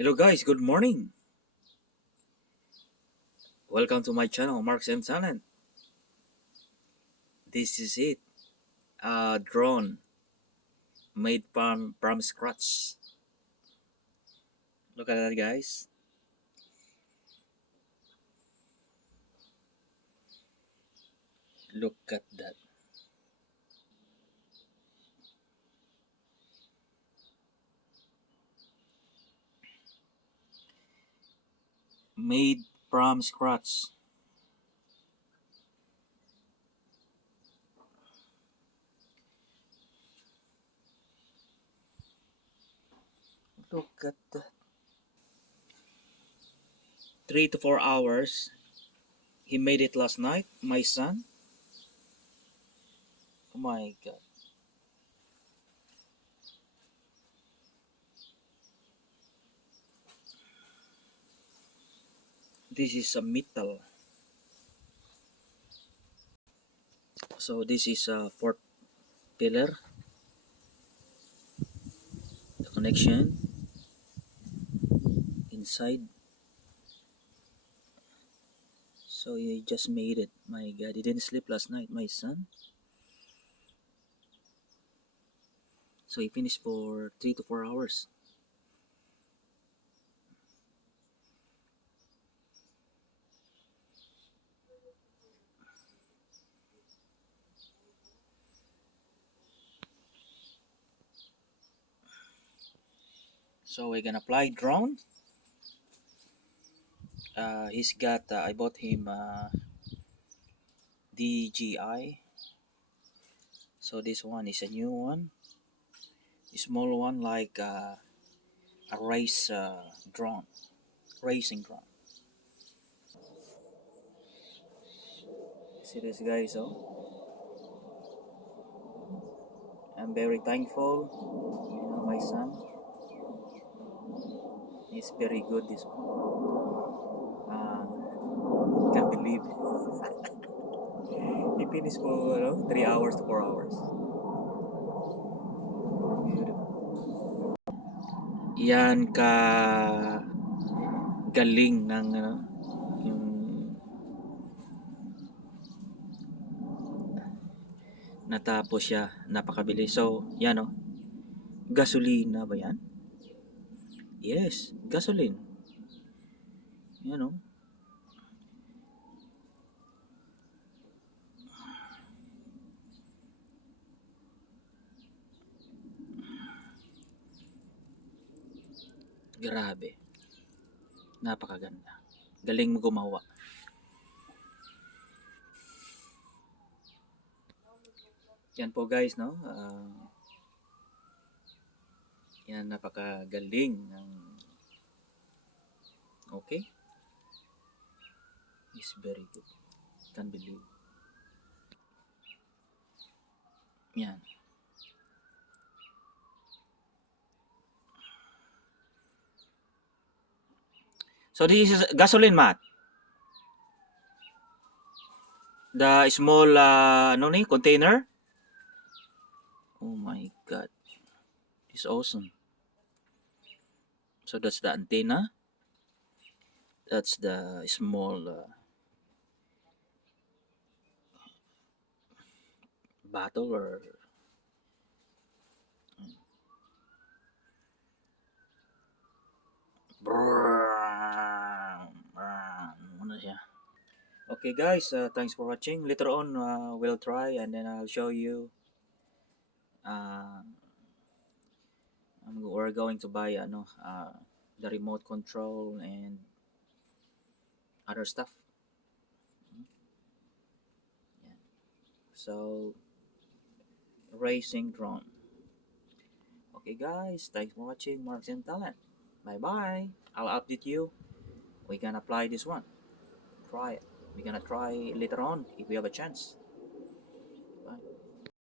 Hello guys, good morning. Welcome to my channel, Mark's M Talent. This is it. A drone made from scratch. Look at that, guys. Look at that. Made from scratch. Look at that. 3 to 4 hours. He made it last night, my son. Oh my god. This is a metal. So this is a fourth pillar. The connection inside. So he just made it. My god, he didn't sleep last night, my son. So he finished for 3 to 4 hours. So we're gonna apply drone. He's got. I bought him DJI. So this one is a new one, a small one like a drone, racing drone. See this guys? Oh, I'm very thankful. My son, he's very good. This one. Can't believe he finished for 3 hours to 4 hours. Beautiful. Yan ka galing ng yung natapos siya, napakabilis. So, yan gasolina ba yan? Yes, gasoline. Yan Grabe. Napakaganda. Galing mo gumawa. Yan po guys, yan, napakagaling ng okay. It's very good. Can't believe. Yan. So this is gasoline, Matt. The small container. Oh my god. It's awesome. So that's the antenna. That's the small bottle or ano siya. Okay guys, thanks for watching. Later on we'll try and then I'll show you we're going to buy the remote control and other stuff. Yeah. So racing drone. Okay guys, thanks for watching Marks and Talent. Bye bye. I'll update you. We can apply this one. Try it. We're gonna try later on if we have a chance.